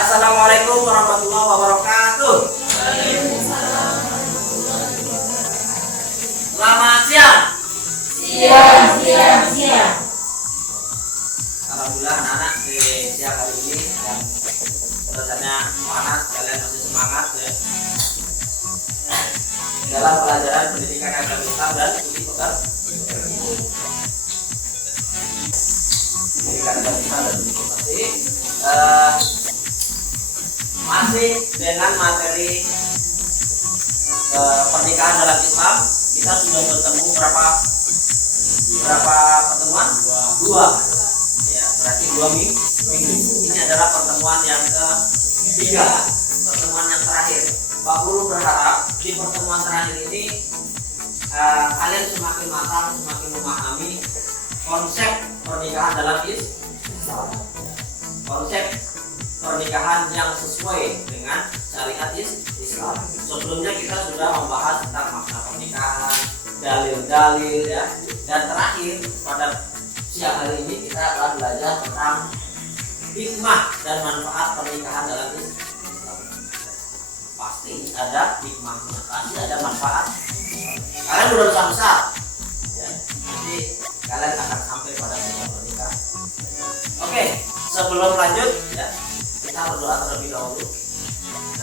Assalamualaikum warahmatullahi wabarakatuh. Selamat siang. Siang. Alhamdulillah anak-anak di siang hari ini yang belajarnya panas, kalian masih semangat ya. Dalam pelajaran pendidikan agama Islam dan budi pekerti. Pendidikan agama Islam dan budi pekerti. Masih dengan materi pernikahan dalam Islam, kita sudah bertemu berapa pertemuan? Dua. Ya, berarti 2 minggu. Ini adalah pertemuan yang ketiga, pertemuan yang terakhir. Pak Guru berharap di pertemuan terakhir ini kalian semakin matang, semakin memahami konsep pernikahan dalam Islam. Konsep pernikahan yang sesuai dengan syariat Islam. Sebelumnya kita sudah membahas tentang makna pernikahan, dalil-dalil ya. Dan terakhir pada siang hari ini kita akan belajar tentang hikmah dan manfaat pernikahan dalam Islam. Pasti ada hikmahnya, pasti ada manfaat. Kalian sudah besar ya, nanti kalian akan sampai pada sebuah pernikahan. Oke, sebelum lanjut ya, kita berdoa terlebih dahulu.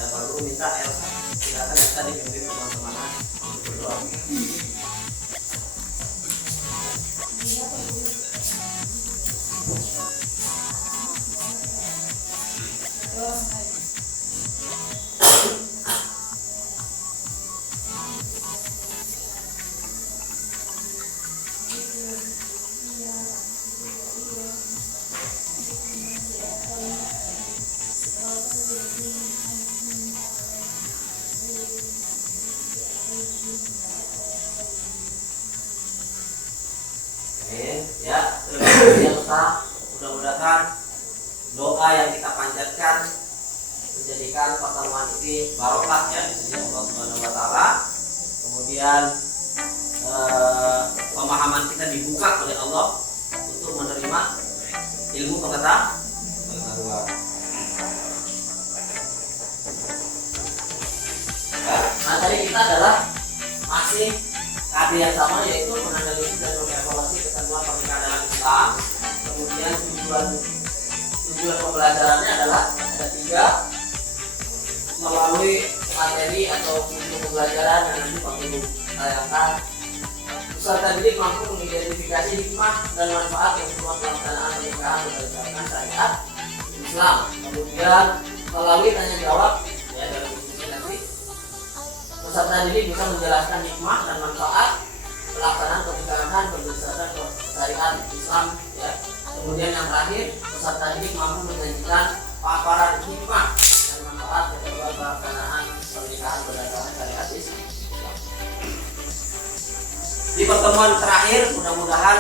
Baru minta Elsa, silakan Elsa dipimpin teman-teman untuk berdoa. Ya, terima kasih Ustaz. Mudah-mudahan doa yang kita panjatkan menjadikan pertemuan ini barokah ya di sisi Allah Subhanahu wa taala. Kemudian pemahaman kita dibuka oleh Allah untuk menerima ilmu pengetahuan. Materi kita adalah masih KD yang sama, yaitu menganalisis dan mengevaluasi ketentuan pernikahan dalam Islam. Kemudian tujuan pembelajarannya adalah ada 3, melalui materi atau buku pembelajaran yang nanti Pak Guru tayangkan. Peserta didik mampu mengidentifikasi hikmah dan manfaat yang semua pelaksanaan pernikahan berdasarkan syariat Islam. Kemudian melalui tanya jawab ya dalam diskusi nanti, peserta didik bisa menjelaskan hikmah dan manfaat pelaksanaan pernikahan berdasarkan syariat Islam ya. Kemudian yang terakhir, peserta didik mampu menyajikan paparan hikmah dan manfaat kedua pelaksanaan pernikahan berdasarkan syariat Islam. Di pertemuan terakhir mudah-mudahan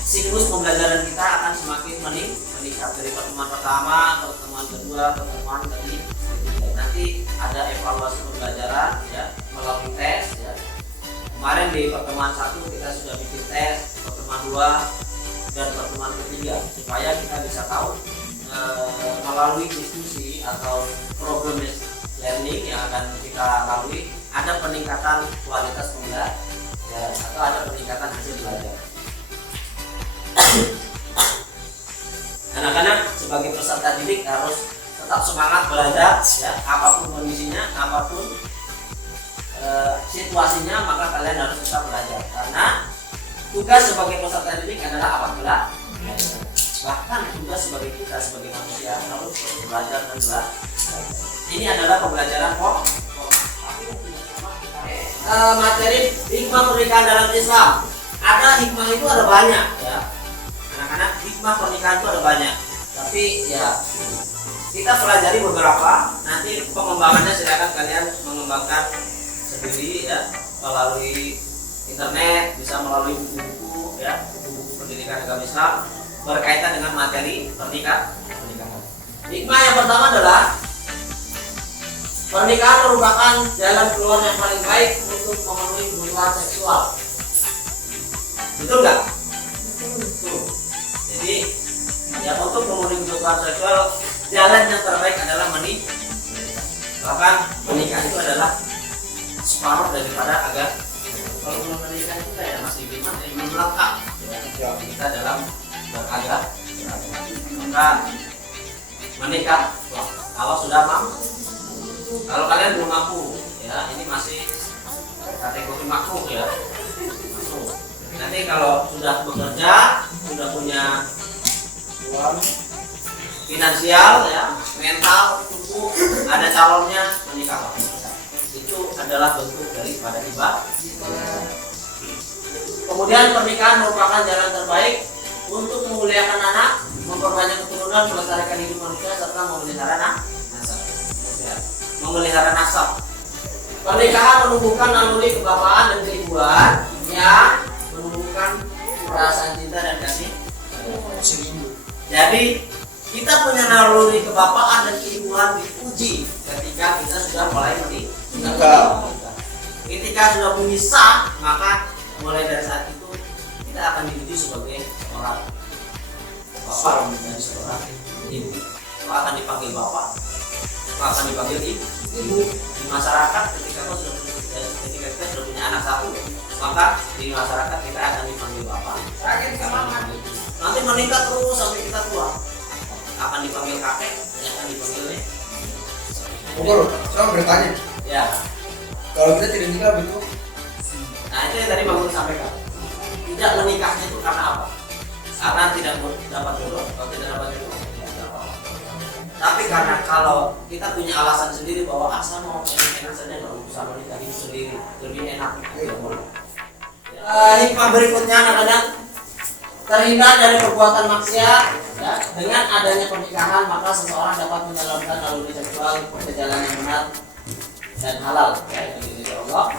siklus pembelajaran kita akan semakin meningkat dari pertemuan pertama, pertemuan kedua, pertemuan ketiga. Nanti ada evaluasi pembelajaran ya melalui tes ya. Kemarin di pertemuan 1 kita sudah bikin tes, pertemuan 2 dan pertemuan ketiga, supaya kita bisa tahu melalui diskusi atau problem based learning yang akan kita lalui ada peningkatan kualitas pembelajaran ya, atau ada peningkatan hasil belajar. Anak-anak sebagai peserta didik harus tetap semangat belajar ya, apapun kondisinya, apapun situasinya, maka kalian harus tetap belajar, karena tugas sebagai peserta didik adalah apa? Bahkan tugas sebagai kita sebagai manusia harus belajar dan belajar. Ini adalah pembelajaran materi hikmah pernikahan dalam Islam. Ada hikmah itu ada banyak ya, anak-anak. Hikmah pernikahan itu ada banyak, tapi ya kita pelajari beberapa. Nanti pengembangannya silakan kalian mengembangkan sendiri ya, melalui internet, bisa melalui buku-buku ya, buku-buku pendidikan agama Islam berkaitan dengan materi pernikahan. Hikmah yang pertama adalah pernikahan merupakan jalan keluar yang paling baik untuk memenuhi kebutuhan seksual. Betul nggak? Betul. Jadi ya Ya, untuk memenuhi kebutuhan seksual jalan yang terbaik adalah menikah. Bahkan menikah itu adalah separuh daripada agar kalau belum menikah itu kayak masih gimana ya, belum lengkap ya, kita dalam beragama. Maka menikah kalau sudah mampu. Kalau kalian belum mampu ya, ini masih kategori makruh ya. Makruh. Nanti kalau sudah bekerja, sudah punya uang finansial ya, mental cukup, ada calonnya, menikah. Itu adalah bentuk daripada ibadah. Kemudian pernikahan merupakan jalan terbaik untuk memuliakan anak, memperbanyak keturunan, melestarikan hidup manusia serta memelihara nasab. Ya, memelihara nasab. Pernikahan menumbuhkan naluri kebapaan dan keibuan yang menumbuhkan perasaan cinta dan kasih. Jadi kita punya naluri kebapaan dan keibuan diuji ketika kita sudah mulai menikah. Ketika sudah bunyi sah, maka mulai dari saat itu kita akan diuji sebagai orang bapak dan seorang ibu. Maka akan dipanggil bapak, maka akan dipanggil ibu. Di masyarakat ketika kita sudah punya anak satu, maka di masyarakat kita akan dipanggil bapak. Nanti menikah terus sampai kita tua, akan dipanggil kakek, akan dipanggil nih. Saya bertanya. Ya. Kalau kita tidak nikah begitu? Nah itu yang tadi Bang Guru sampaikan. Tidak menikahnya itu karena apa? Karena tidak dapat jodoh. Kalau tidak dapat jodoh, tidak apa-apa. Tapi karena kalau kita punya alasan sendiri bahwa asal mau enak-enak saja, nggak usah menikah hidup sendiri, lebih enak. Hikmah berikutnya anak-anak, terhindar dari perbuatan maksiat ya, dengan adanya pernikahan maka seseorang dapat menyalurkan naluri seksual ke jalan yang benar dan halal ya, ini Allah.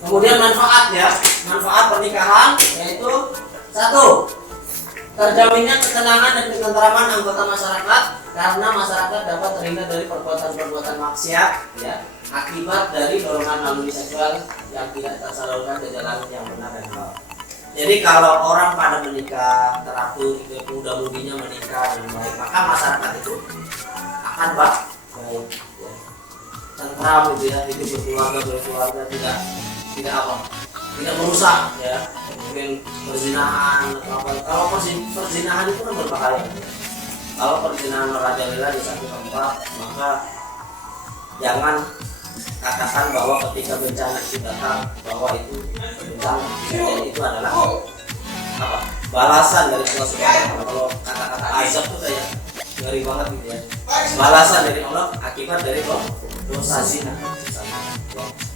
Kemudian manfaat pernikahan yaitu satu, terjaminnya ketenangan dan ketentraman anggota masyarakat karena masyarakat dapat terhindar dari perbuatan-perbuatan maksiat ya, akibat dari dorongan naluri seksual yang tidak tersalurkan ke jalan yang benar dan halal. Jadi kalau orang pada menikah teratur, mudah-mudinya menikah dengan baik, maka masyarakat itu akan baik, ya. Tentram gitu ya, hidup berkeluarga tidak apa, tidak merusak ya, mungkin perzinahan atau apa. Kalau perzinahan itu kan berbahaya. Kalau perzinahan merajalela di satu tempat, maka jangan katakan bahwa ketika bencana itu datang bahwa itu bencana, jadi itu adalah apa? Balasan dari Allah Subhanahu wa Ta'ala. Kalau kata-kata azab itu kayak ngeri banget gitu ya. Balasan dari Allah akibat dari dosa zina.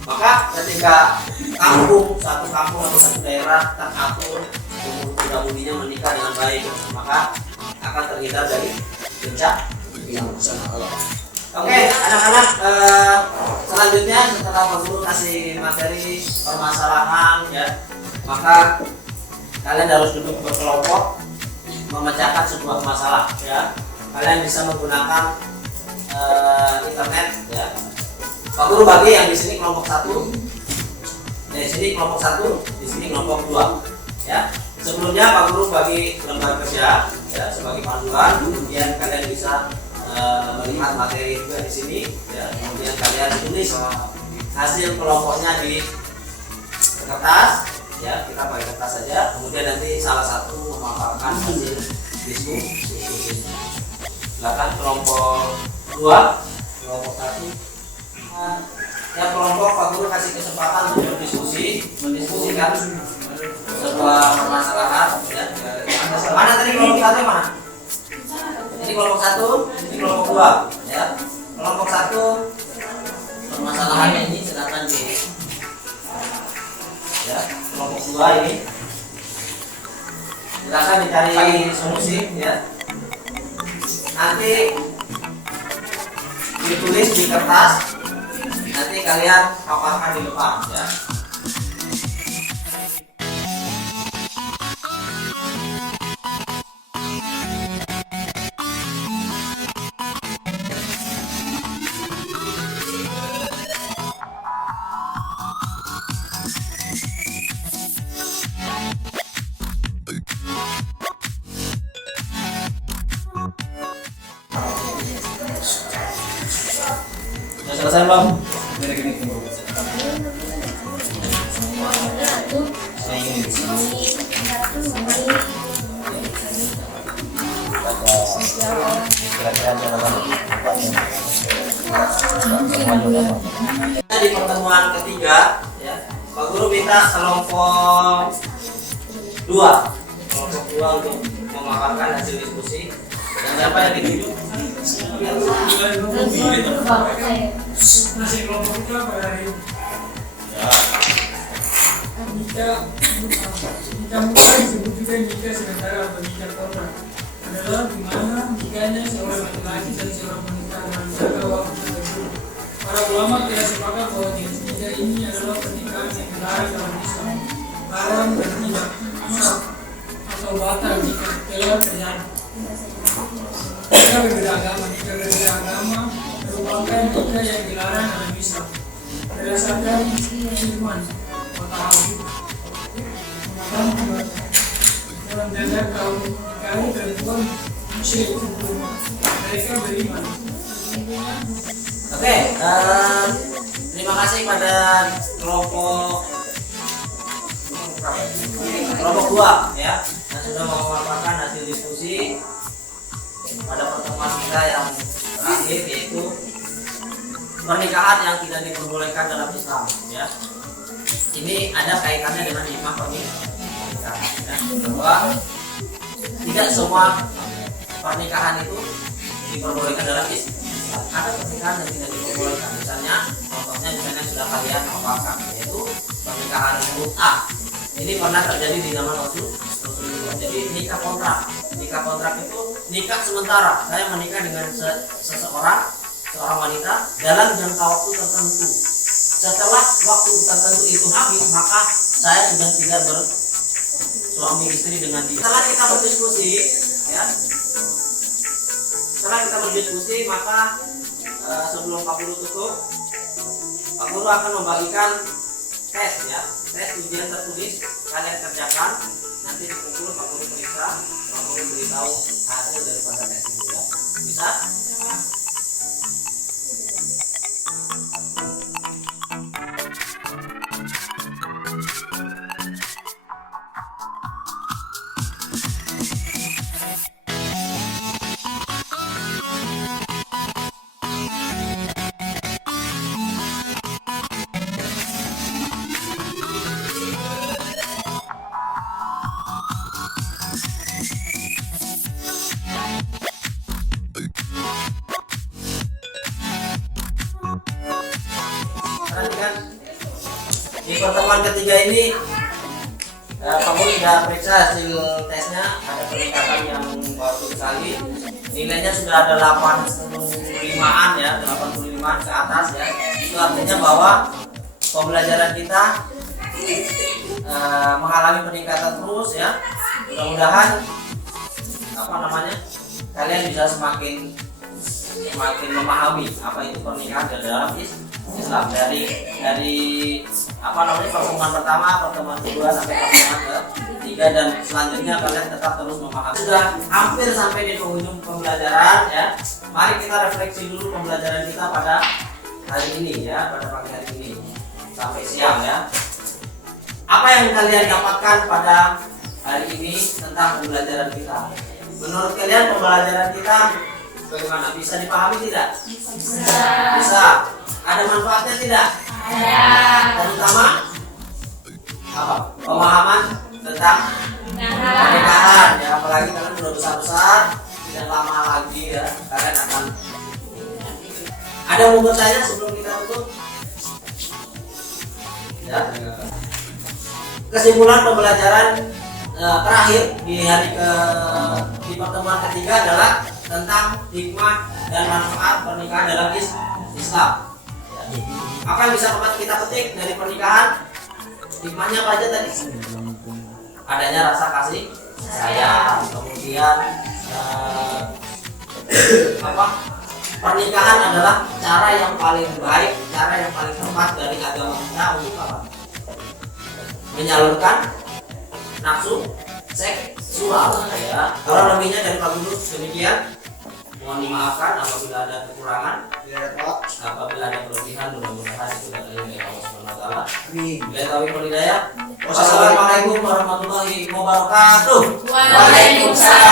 Maka ketika satu kampung atau satu daerah teratur, mudah-mudinya menikah dengan baik, maka akan terhindar dari bencana Allah. Oke, anak-anak, selanjutnya setelah Pak Guru kasih materi permasalahan ya, maka kalian harus duduk berkelompok memecahkan sebuah masalah ya. Kalian bisa menggunakan internet ya. Pak Guru bagi yang di sini kelompok 1, di sini kelompok 1, di sini kelompok 2 ya. Sebelumnya Pak Guru bagi lembar kerja ya sebagai panduan, kemudian kalian bisa melihat materi juga di sini ya. Kemudian kalian tulis hasil kelompoknya di kertas ya, kita pakai kertas saja. Kemudian nanti salah satu memaparkan hasil diskusi. Silakan kelompok 2, kelompok 1. Ya kelompok Pak Guru kasih kesempatan untuk mendiskusikan sebuah permasalahan ya. Mana tadi kelompok 1 mana? Ini kelompok 1, ini kelompok 2 ya. Kelompok 1 permasalahannya ini silakan di ya. Kelompok 2 ini silakan dicari solusi ya. Nanti ditulis di kertas, nanti kalian paparkan di depan ya. selesai belum? Di pertemuan ketiga, ya, Pak Guru minta kelompok 2 untuk memaparkan hasil diskusi. Dan siapa yang ditunjuk? Nasi kelompok kita pada hari ini. Nikah muda disebut juga nikah sementara atau nikah kontrak adalah di mana nikahnya seorang laki-laki dan seorang wanita dalam jangka waktu tertentu. Para ulama telah sepakat bahwa jenis nikah ini adalah pernikahan yang dilarang dalam Islam, haram dan tidak sah atau batal jika telah terjadi. Nikah berbeda agama merupakan nikah yang dilarang dalam Islam berdasarkan firman dalam janda kaum kali perempuan musyrik mereka beriman. Oke, terima kasih pada kelompok 2 ya, yang sudah memaparkan hasil diskusi pada pertemuan kita yang terakhir, yaitu pernikahan yang tidak diperbolehkan dalam Islam, ya. Ini ada kaitannya dengan hikmah pernikahan, ya, bahwa tidak semua pernikahan itu diperbolehkan dalam Islam. Ada pernikahan yang tidak diperbolehkan, contohnya sudah kalian paparkan, yaitu pernikahan mut'ah. Ini pernah terjadi di zaman Rasulullah. Jadi nikah kontrak itu nikah sementara. Saya menikah dengan seorang wanita dalam jangka waktu tertentu. Setelah waktu tertentu itu habis, maka saya sudah tidak bersuami istri dengan dia. Setelah kita berdiskusi, ya, maka sebelum Pak Guru tutup, Pak Guru akan membagikan tes, ya, tes ujian tertulis. Kalian kerjakan, nanti dikumpul Pak Guru periksa, Pak Guru beritahu hasil daripada tes itu, ya. Bisa? Di pertemuan ketiga ini Pak Guru sudah periksa hasil tesnya, ada peningkatan yang bagus sekali, nilainya sudah ada 85-an, ya, 85-an ke atas, ya. Itu artinya bahwa pembelajaran kita mengalami peningkatan terus, ya. Mudah-mudahan kalian bisa semakin memahami apa itu pernikahan dalam Islam dari pertemuan pertama, pertemuan kedua sampai pertemuan ketiga, dan selanjutnya kalian tetap terus memahami. Sudah hampir sampai di penghujung pembelajaran, ya. Mari kita refleksi dulu pembelajaran kita pada hari ini, ya, pada pagi hari ini sampai siang, ya. Apa yang kalian dapatkan pada hari ini tentang pembelajaran kita? Menurut kalian pembelajaran kita bagaimana? Bisa dipahami tidak? Bisa. Ada manfaatnya tidak? Ada. Terutama apa? Pemahaman tentang pernikahan, ya. Apalagi kalian sudah besar-besar, tidak lama lagi, ya, kalian akan. Ada yang mau bertanya sebelum kita tutup? Ya. Kesimpulan pembelajaran terakhir di pertemuan ketiga adalah tentang hikmah dan manfaat pernikahan dalam Islam. Apa yang bisa kita petik dari pernikahan? Hikmahnya apa aja tadi? Adanya rasa kasih sayang, kemudian pernikahan adalah cara yang paling baik, cara yang paling tepat dari agama kita untuk apa? Menyalurkan nafsu seksual, ya. Kalau lebihnya dari Pak Guru demikian. Mohon dimaafkan apabila ada kekurangan, Tidak ada Pak. apabila ada kelebihan, mudah-mudahan itu dari Allah Subhanahu wa taala. Amin. Bila taufiq wal hidayah. Wassalamualaikum warahmatullahi wabarakatuh. Waalaikumsalam.